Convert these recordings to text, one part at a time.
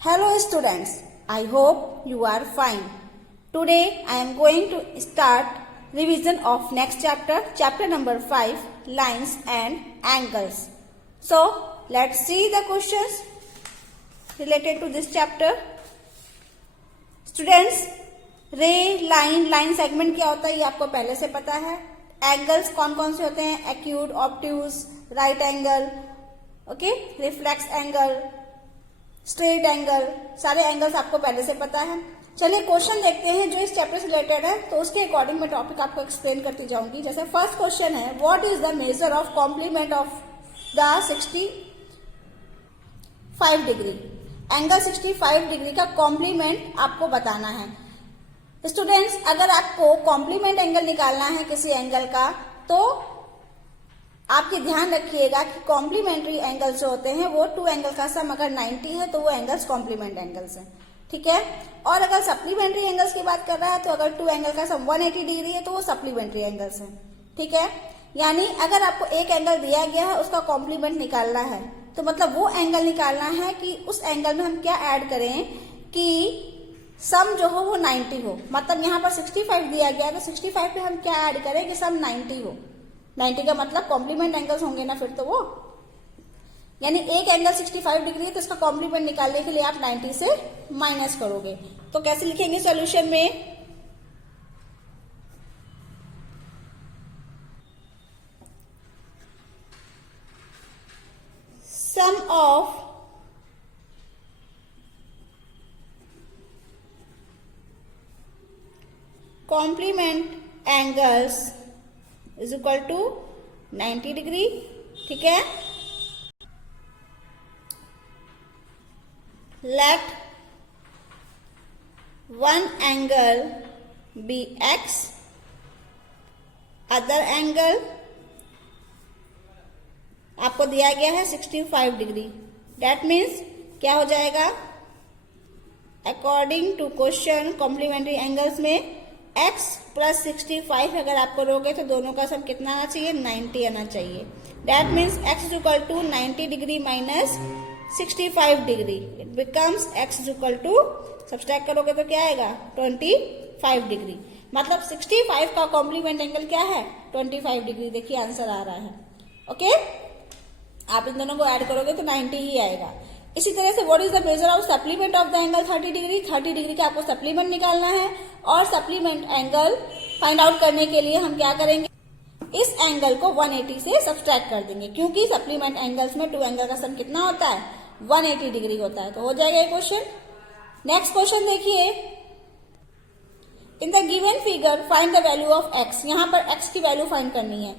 Hello students, I hope you are fine. Today I am going to start revision of next chapter, chapter number 5, lines and angles. So let's see the questions related to this chapter. Students, रे line segment क्या होता है ये आपको पहले से पता है. एंगल्स कौन कौन से होते हैं? Acute, obtuse, right angle, okay, reflex angle, straight angle, सारे एंगल्स आपको पहले से पता है. चलिए क्वेश्चन देखते हैं जो इस चैप्टर से रिलेटेड है, तो उसके अकॉर्डिंग मैं टॉपिक आपको एक्सप्लेन करती जाऊंगी. जैसे फर्स्ट क्वेश्चन है, what is the measure of complement of the 65 degree. Angle 65 degree का कॉम्प्लीमेंट आपको बताना है. स्टूडेंट्स, अगर आपको कॉम्प्लीमेंट एंगल निकालना है किसी एंगल का, तो आपके ध्यान रखिएगा कि कॉम्प्लीमेंट्री एंगल्स जो होते हैं वो टू एंगल का सम अगर 90 है तो वो एंगल्स कॉम्प्लीमेंट एंगल्स हैं. ठीक है. और अगर सप्लीमेंट्री एंगल्स की बात कर रहा है तो अगर टू एंगल का सम 180 डिग्री है तो वो सप्लीमेंट्री एंगल्स हैं. ठीक है. यानी अगर आपको एक एंगल दिया गया है उसका कॉम्प्लीमेंट निकालना है तो मतलब वो एंगल निकालना है कि उस एंगल में हम क्या ऐड करें कि सम जो हो वो 90 हो. मतलब यहाँ पर 65 दिया गया है तो 65 पे हम क्या ऐड करें कि सम 90 हो. 90 का मतलब कॉम्प्लीमेंट एंगल्स होंगे ना फिर तो वो. यानी एक एंगल 65 डिग्री है तो इसका कॉम्प्लीमेंट निकालने के लिए आप 90 से माइनस करोगे. तो कैसे लिखेंगे सॉल्यूशन में? Sum of complement angles is equal to 90 degree. ठीक है. Let one angle be x, other angle आपको दिया गया है 65 डिग्री. दैट मीन्स क्या हो जाएगा? According to question complementary angles में x प्लस 65 अगर आप करोगे तो दोनों का सम कितना आना चाहिए? 90 आना चाहिए. That means x is equal to 90 degree minus 65 degree. It becomes x is equal to, subtract करोगे तो क्या आएगा? 25 डिग्री. मतलब 65 का कॉम्प्लीमेंट एंगल क्या है? 25 डिग्री. देखिए आंसर आ रहा है. ओके. आप इन दोनों को ऐड करोगे तो 90 ही आएगा. इसी तरह से what is the measure of supplement of the angle 30 degree. 30 degree का आपको सप्लीमेंट निकालना है और सप्लीमेंट एंगल फाइंड आउट करने के लिए हम क्या करेंगे? इस एंगल को 180 से सब्सट्रैक्ट कर देंगे क्योंकि सप्लीमेंट एंगल्स में टू एंगल का सम कितना होता है? 180 डिग्री होता है. तो हो जाएगा ये क्वेश्चन. नेक्स्ट क्वेश्चन देखिए. In the given figure find the value of x. यहाँ पर एक्स की वैल्यू फाइंड करनी है.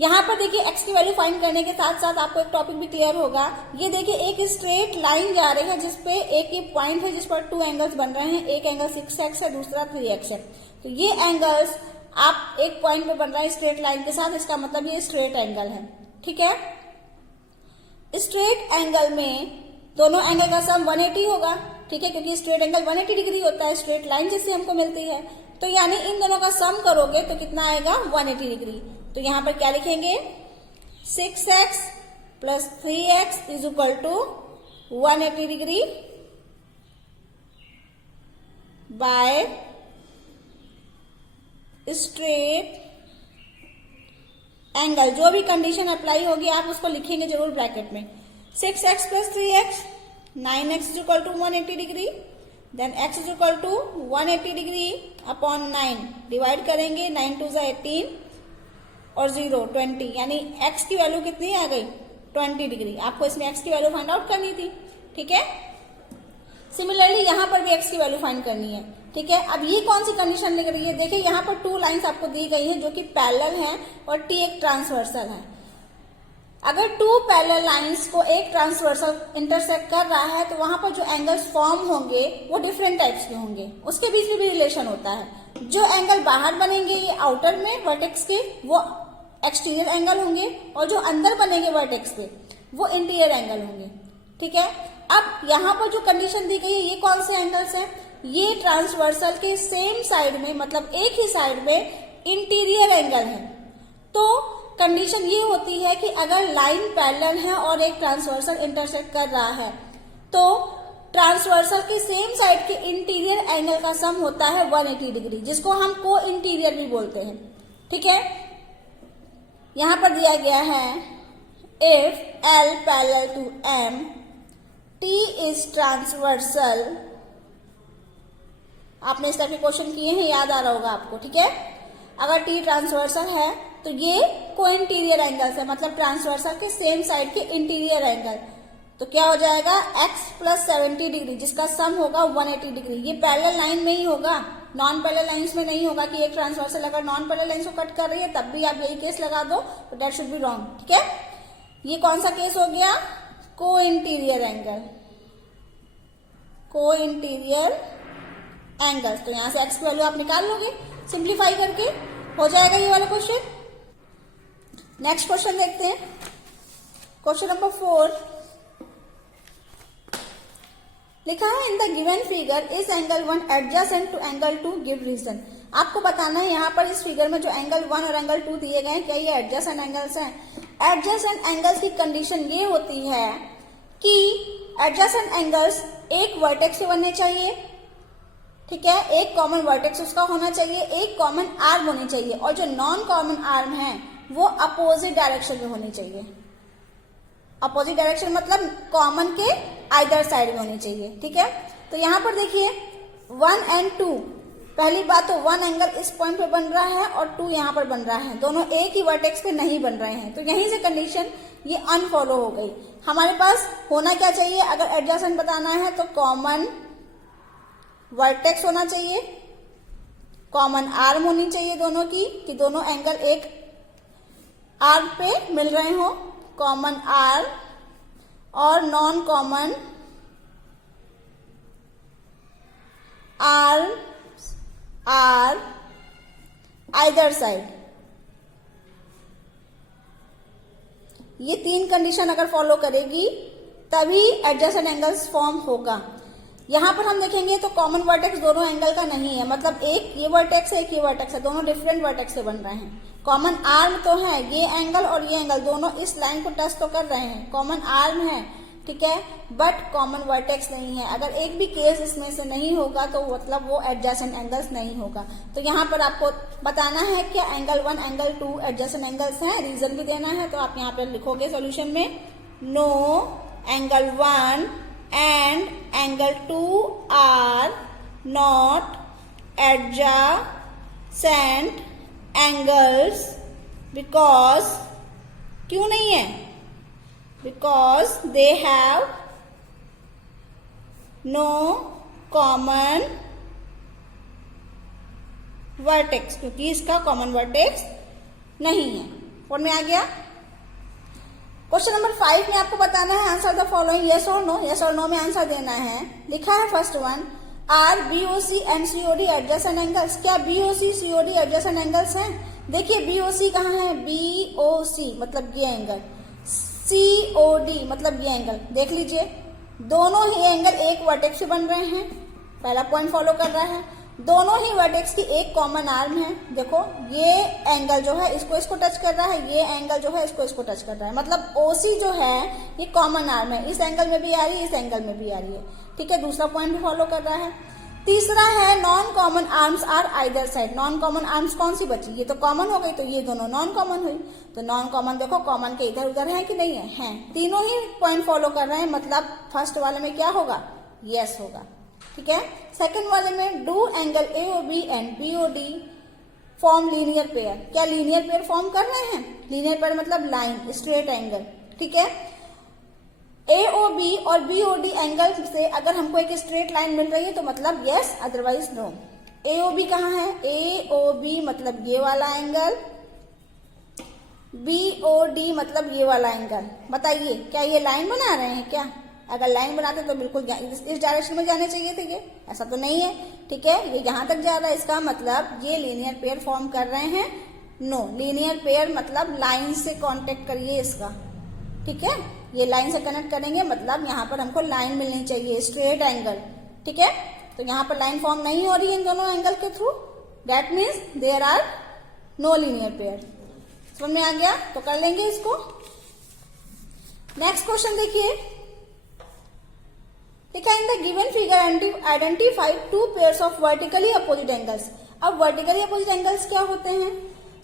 यहाँ पर देखिए एक्स की वैल्यू फाइंड करने के साथ साथ आपको एक टॉपिक भी क्लियर होगा. ये देखिए एक स्ट्रेट लाइन जा रही है जिसपे एक ही पॉइंट है जिस पर टू एंगल्स बन रहे हैं. एक एंगल 6x है, दूसरा 3x है. तो ये एंगल्स आप एक पॉइंट पे बन रहा है स्ट्रेट लाइन के साथ, इसका मतलब ये स्ट्रेट एंगल है. ठीक है. स्ट्रेट एंगल में दोनों एंगल का सम 180 होगा. ठीक है, क्योंकि स्ट्रेट एंगल 180 डिग्री होता है स्ट्रेट लाइन जिससे हमको मिलती है. तो यानी इन दोनों का सम करोगे तो कितना आएगा? 180 डिग्री. तो यहां पर क्या लिखेंगे? 6x plus 3x is equal to 180 degree by straight angle. जो भी कंडीशन अप्लाई होगी आप उसको लिखेंगे जरूर ब्रैकेट में. 6x plus 3x, 9x is equal to 180 degree. Then x is equal to 180 degree upon 9 divide करेंगे. 9 टू 18 और 0 20. यानी x की वैल्यू कितनी आ गई? 20 डिग्री. आपको इसमें x की वैल्यू फाइंड आउट करनी थी. ठीक है. सिमिलरली यहां पर भी x की वैल्यू फाइंड करनी है. ठीक है. अब ये कौन सी कंडीशन लग रही है? देखिए यहां पर टू लाइंस आपको दी गई हैं जो कि पैरेलल हैं और t एक ट्रांसवर्सल है. अगर टू पैरेलल लाइंस को एक ट्रांसवर्सल इंटरसेक्ट कर रहा है तो वहां पर जो एंगल्स फॉर्म होंगे वो डिफरेंट टाइप्स के होंगे. उसके बीच में भी रिलेशन होता है. जो एंगल बाहर बनेंगे ये आउटर में वर्टेक्स के, वो एक्सटीरियर एंगल होंगे, और जो अंदर बनेंगे वर्टेक्स पे वो इंटीरियर एंगल होंगे. ठीक है. अब यहाँ पर जो कंडीशन दी गई है ये कौन से एंगल्स हैं? ये ट्रांसवर्सल के सेम साइड में, मतलब एक ही साइड में इंटीरियर एंगल है. तो कंडीशन ये होती है कि अगर लाइन पैरेलल है और एक ट्रांसवर्सल इंटरसेक्ट कर रहा है तो ट्रांसवर्सल के सेम साइड के इंटीरियर एंगल का सम होता है 180 डिग्री, जिसको हम को इंटीरियर भी बोलते हैं। ठीक है, यहां पर दिया गया है if L parallel to M, T is transversal. आपने इस टाइप के क्वेश्चन किए हैं, याद आ रहा होगा आपको। ठीक है, अगर T ट्रांसवर्सल है तो ये को इंटीरियर एंगल है, मतलब ट्रांसवर्सल के सेम साइड के इंटीरियर एंगल। तो क्या हो जाएगा x प्लस 70 डिग्री, जिसका सम होगा 180 डिग्री। ये पैरेलल लाइन में ही होगा, नॉन पैरेलल लाइंस में नहीं होगा कि एक ट्रांसवर्सल अगर नॉन पैरेलल लाइन को कट कर रही है तब भी आप यही केस लगा दो, तो दैट शुड बी रॉन्ग। ठीक है, ये कौन सा केस हो गया, को इंटीरियर एंगल, को इंटीरियर एंगल। तो यहां से x की वैल्यू आप निकाल लोगे सिंप्लीफाई करके, हो जाएगा ये वाला क्वेश्चन। नेक्स्ट क्वेश्चन देखते हैं, क्वेश्चन नंबर 4। लिखा है in the given figure is angle 1 adjacent to angle 2 give reason. आपको बताना है यहाँ पर इस फिगर में जो एंगल 1 और एंगल 2 दिए गए हैं, क्या ये एडजेसेंट एंगल्स हैं। एडजेसेंट एंगल्स की कंडीशन ये होती है कि एडजेसेंट एंगल्स एक वर्टेक्स से बनने चाहिए। ठीक है, एक कॉमन वर्टेक्स उसका होना चाहिए, एक कॉमन आर्म होनी चाहिए, और जो नॉन कॉमन आर्म है वो अपोजिट डायरेक्शन में होनी चाहिए। अपोजिट डायरेक्शन मतलब कॉमन के आइदर साइड में होनी चाहिए। ठीक है, तो यहां पर देखिए 1 एंड 2, पहली बात तो 1 एंगल इस पॉइंट पे बन रहा है और 2 यहां पर बन रहा है, दोनों एक ही वर्टेक्स पे नहीं बन रहे हैं। तो यहीं से कंडीशन ये अनफॉलो हो गई। हमारे पास होना क्या चाहिए, अगर एडजेसेंट बताना है तो कॉमन वर्टेक्स होना चाहिए, कॉमन आर्म होनी चाहिए दोनों की, कि दोनों एंगल एक आर्म पे मिल रहे हो, कॉमन आर्म और non common arm are either side. ये 3 कंडीशन अगर फॉलो करेगी तभी एडजेसेंट एंगल्स फॉर्म होगा। यहां पर हम देखेंगे तो कॉमन वर्टेक्स दोनों एंगल का नहीं है, मतलब एक ये वर्टेक्स है, एक ये वर्टेक्स है, दोनों डिफरेंट वर्टेक्स से बन रहे हैं। कॉमन आर्म तो है, ये एंगल और ये एंगल दोनों इस लाइन को टच तो कर रहे हैं, कॉमन आर्म है। ठीक है, बट कॉमन वर्टेक्स नहीं है। अगर एक भी केस इसमें से नहीं होगा तो मतलब वो एडजेसेंट एंगल्स नहीं होगा। तो यहाँ पर आपको बताना है कि एंगल 1 एंगल 2 एडजेसेंट एंगल्स हैं, रीजन भी देना है। तो आप यहाँ पर लिखोगे सॉल्यूशन में, no angle 1 and angle 2 are not adjacent angles because क्यों नहीं है, because they have no common vertex, क्योंकि इसका कॉमन वर्टेक्स नहीं है। समझ में आ गया। क्वेश्चन नंबर 5 में आपको बताना है आंसर द फॉलोइंग यस और नो। यस और नो में आंसर देना है। लिखा है first one, are BOC and COD adjacent angles. क्या बीओसी सीओडी एडजेसेंट एंगल्स हैं? देखिए बीओसी कहाँ है, बीओसी मतलब ये एंगल, सीओडी मतलब ये एंगल। देख लीजिए दोनों ही एंगल एक वर्टेक्स से बन रहे हैं, पहला पॉइंट फॉलो कर रहा है। दोनों ही वर्टेक्स की एक कॉमन आर्म है। देखो ये एंगल जो है इसको टच कर रहा है, ये एंगल जो है इसको टच कर रहा है, मतलब ओसी जो है ये कॉमन आर्म है, इस एंगल में भी आ रही है, इस एंगल में भी आ रही है। ठीक है, दूसरा पॉइंट भी फॉलो कर रहा है। तीसरा है non common arms are either side. Non common arms कौन सी बची, ये तो कॉमन हो गई, तो ये दोनों नॉन कॉमन हुई। तो नॉन कॉमन देखो कॉमन के इधर उधर है कि नहीं है, हैं। तीनों ही पॉइंट फॉलो कर रहे हैं, मतलब फर्स्ट वाले में क्या होगा, यस होगा। ठीक है, सेकंड वाले में do angle AOB and BOD form linear pair. क्या लीनियर पेयर फॉर्म कर रहे हैं? लीनियर पेयर मतलब लाइन, स्ट्रेट एंगल। ठीक है, एओबी और बीओडी एंगल से अगर हमको एक स्ट्रेट लाइन मिल रही है तो मतलब यस, अदरवाइज नो। एओबी कहाँ है, एओबी मतलब ये वाला एंगल, बीओडी मतलब ये वाला एंगल। बताइए क्या ये लाइन बना रहे हैं क्या? अगर लाइन बनाते तो बिल्कुल इस डायरेक्शन में जाने चाहिए थे, ये ऐसा तो नहीं है। ठीक है, ये यहां तक जा रहा है, इसका मतलब ये लीनियर पेयर फॉर्म कर रहे हैं, नो। लीनियर पेयर मतलब लाइन से कांटेक्ट करिए इसका। ठीक है, ये लाइन से कनेक्ट करेंगे मतलब यहाँ पर हमको लाइन मिलनी चाहिए, स्ट्रेट एंगल। ठीक है, तो यहाँ पर लाइन फॉर्म नहीं हो रही है इन दोनों एंगल के through, that means there are no linear pair. समझ में आ गया? तो कर लेंगे इसको। नेक्स्ट क्वेश्चन देखिए, देखा, इन the given figure identify two pairs of vertically opposite angles. अब वर्टिकली अपोजिट एंगल्स क्या होते हैं?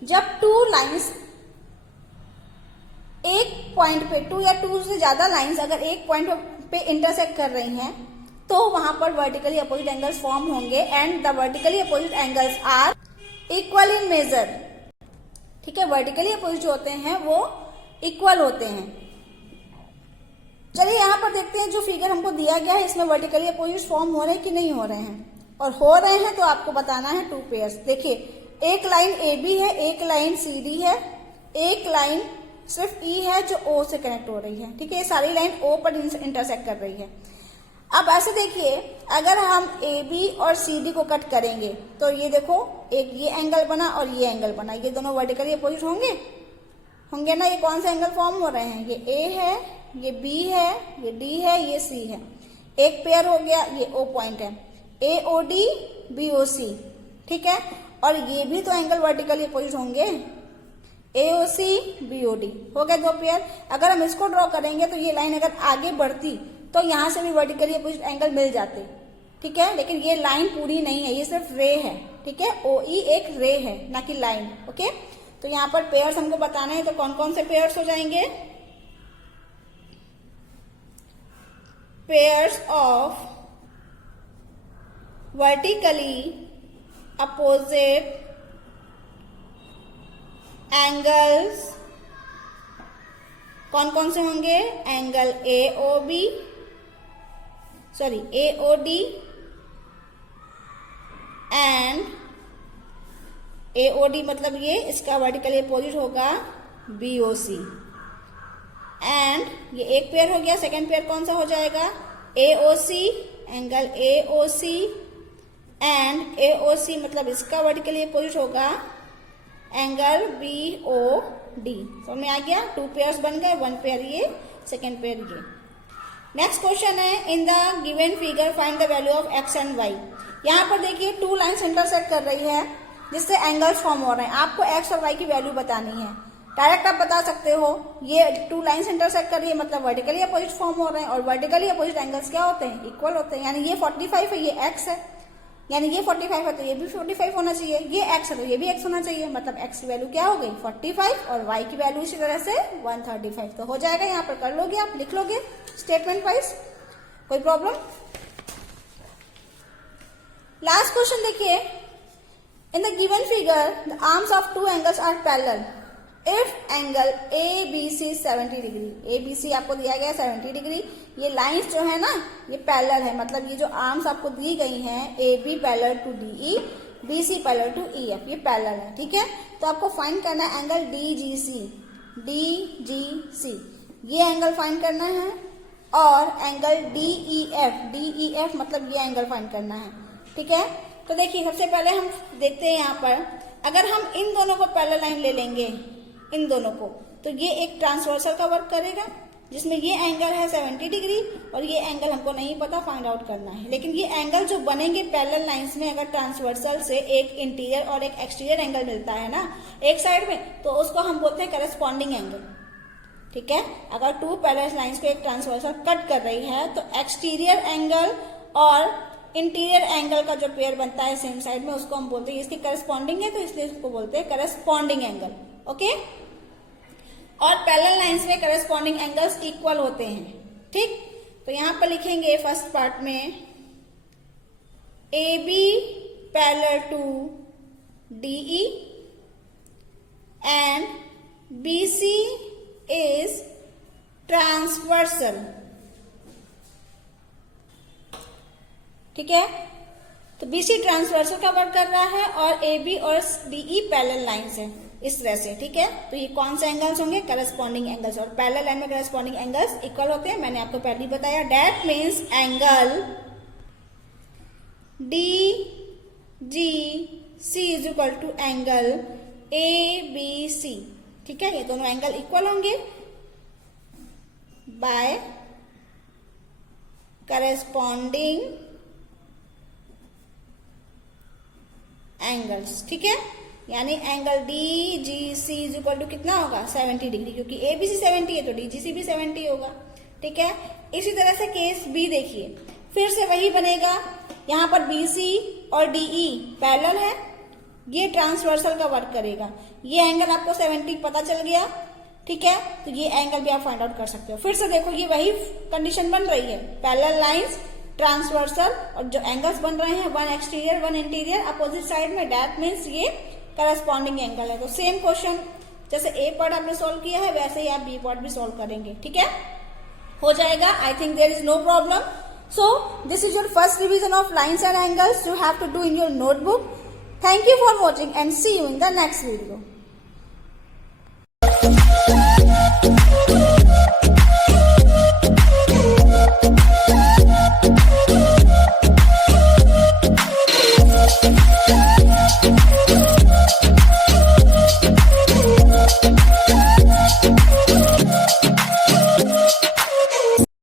जब टू लाइंस एक पॉइंट पे, टू या टू से ज्यादा लाइंस अगर एक पॉइंट पे इंटरसेक्ट कर रही हैं तो वहां पर वर्टिकली अपोजिट एंगल्स फॉर्म होंगे and the vertically opposite angles are equal in measure. ठीक है, वर्टिकली अपोजिट जो होते हैं वो इक्वल होते हैं। चलिए यहां पर देखते हैं जो फिगर हमको दिया गया है इसमें वर्टिकली अपोजिट फॉर्म हो रहे हैं कि नहीं हो रहे हैं, और हो रहे हैं तो आपको बताना है टू पेयर्स। देखिए, एक लाइन ए बी है, एक लाइन सी डी है, एक लाइन सिर्फ ई है जो ओ से कनेक्ट हो रही है। ठीक है, ये सारी लाइन ओ पर इंटरसेक्ट कर रही है। अब ऐसे देखिए, अगर हम ए बी और सी डी को कट करेंगे तो ये देखो, एक ये एंगल बना और ये एंगल बना, ये दोनों वर्टिकली अपोजिट होंगे ना। ये कौन से एंगल फॉर्म हो रहे हैं? ये ए है, ये बी है, ये डी है, ये सी है। एक पेयर हो गया, ये ओ पॉइंट है, ए ओ डी बी ओ सी। ठीक है, और ये भी तो एंगल वर्टिकली अपोजिट होंगे, ए ओ सी बी ओ डी। हो गए दो पेयर। अगर हम इसको ड्रॉ करेंगे तो ये लाइन अगर आगे बढ़ती तो यहां से भी वर्टिकली अपोजिट एंगल मिल जाते। ठीक है, लेकिन ये लाइन पूरी नहीं है, ये सिर्फ रे है। ठीक है, ओ ई एक रे है ना कि लाइन। ओके, तो यहाँ पर पेयर्स हमको बताने हैं, तो कौन कौन से पेयर्स हो जाएंगे? Pairs of vertically opposite angles कौन कौन से होंगे? Angle A O B, sorry A O D and A O D मतलब ये इसका वर्टिकली अपोजिट होगा बी ओ सी। एंड ये एक पेयर हो गया, सेकेंड पेयर कौन सा हो जाएगा? ए ओ सी, angle A O C and A O C मतलब इसका वर्टिकली अपोजिट होगा एंगल बी ओ डी। समझ में आ गया? टू पेयर्स बन गए, वन पेयर ये, सेकेंड पेयर ये। नेक्स्ट क्वेश्चन है, in the given figure find the value of x and y. यहाँ पर देखिए टू लाइन्स इंटरसेक्ट कर रही है जिससे एंगल्स फॉर्म हो रहे हैं। आपको एक्स और वाई की वैल्यू बतानी है। डायरेक्ट आप बता सकते हो, ये टू लाइन्स इंटरसेक्ट कर रही है मतलब वर्टिकली अपोजिट फॉर्म हो रहे हैं, और वर्टिकली अपोजिट एंगल्स क्या होते हैं? इक्वल होते हैं। यानी ये 45 है, ये एक्स है, यानी ये 45 है तो ये भी 45 होना चाहिए, ये x है तो ये भी x होना चाहिए। मतलब x की वैल्यू क्या हो गई? 45, और y की वैल्यू इसी तरह से 135। तो हो जाएगा, यहाँ पर कर लोगे, आप लिख लोगे स्टेटमेंट वाइज, कोई प्रॉब्लम? लास्ट क्वेश्चन देखिए, in the given figure the arms of two angles are parallel if angle A B C 70 degree. A B C आपको दिया गया 70 डिग्री। ये लाइंस जो है ना ये पैरेलल है, मतलब ये जो आर्म्स आपको दी गई हैं, A B parallel to D E, B C parallel to E F, ये पैरेलल है। ठीक है, तो आपको फाइंड करना है angle D G C. D G C ये एंगल फाइंड करना है, और angle D E F, D E F मतलब ये एंगल फाइंड करना है। ठीक है, तो देखिए सबसे पहले हम देखते हैं यहाँ पर, अगर हम इन दोनों को पैरेलल लाइन ले लेंगे, इन दोनों को, तो ये एक ट्रांसवर्सल का वर्क करेगा जिसमें ये एंगल है 70 डिग्री और ये एंगल हमको नहीं पता, फाइंड आउट करना है। लेकिन ये एंगल जो बनेंगे पैरेलल लाइंस में, अगर ट्रांसवर्सल से एक इंटीरियर और एक एक्सटीरियर एंगल मिलता है ना एक साइड में, तो उसको हम बोलते हैं करस्पॉन्डिंग एंगल। ठीक है, अगर टू पैरेलल लाइंस को एक ट्रांसवर्सल कट कर रही है तो एक्सटीरियर एंगल और इंटीरियर एंगल का जो पेयर बनता है सेम साइड में, उसको हम बोलते हैं, इसकी करस्पॉन्डिंग है तो इसलिए उसको बोलते हैं करस्पॉन्डिंग एंगल। ओके, और पैरेलल लाइंस में करस्पॉन्डिंग एंगल्स इक्वल होते हैं। ठीक, तो यहां पर लिखेंगे फर्स्ट पार्ट में A B parallel to DE and B C is transversal. ठीक है, तो बीसी ट्रांसवर्सल का वर्क कर रहा है और ए बी और डीई पैरेलल लाइंस है इस तरह से। ठीक है, तो ये कौन से एंगल्स होंगे? करस्पॉन्डिंग एंगल्स, और पैरेलल लाइन में करस्पॉन्डिंग एंगल्स इक्वल होते हैं, मैंने आपको पहले ही बताया। That means angle D G C is equal to angle A B C. ठीक है, ये दोनों एंगल इक्वल होंगे बाय करस्पॉन्डिंग एंगल्स। ठीक है, यानी angle D G C is equal to कितना होगा? 70 डिग्री, क्योंकि ए बी सी 70 है तो डी जी सी भी 70 होगा। ठीक है, इसी तरह से केस बी देखिए, फिर से वही बनेगा, यहाँ पर BC और DE पैरेलल है, ये ट्रांसवर्सल का वर्क करेगा। ये एंगल आपको 70 पता चल गया, ठीक है, तो ये एंगल भी आप फाइंड आउट कर सकते हो। फिर से देखो ये वही कंडीशन बन रही है, पैरेलल लाइंस, ट्रांसवर्सल, और जो एंगल्स बन रहे हैं one exterior one interior opposite side में, दैट मीन्स ये करस्पॉन्डिंग एंगल है। तो सेम क्वेश्चन जैसे ए पार्ट आपने सोल्व किया है वैसे ही आप बी पार्ट भी सोल्व करेंगे, ठीक है, हो जाएगा। I think there is no problem. So this is your first revision of lines and angles you have to do in your notebook. Thank you for watching and see you in the next video.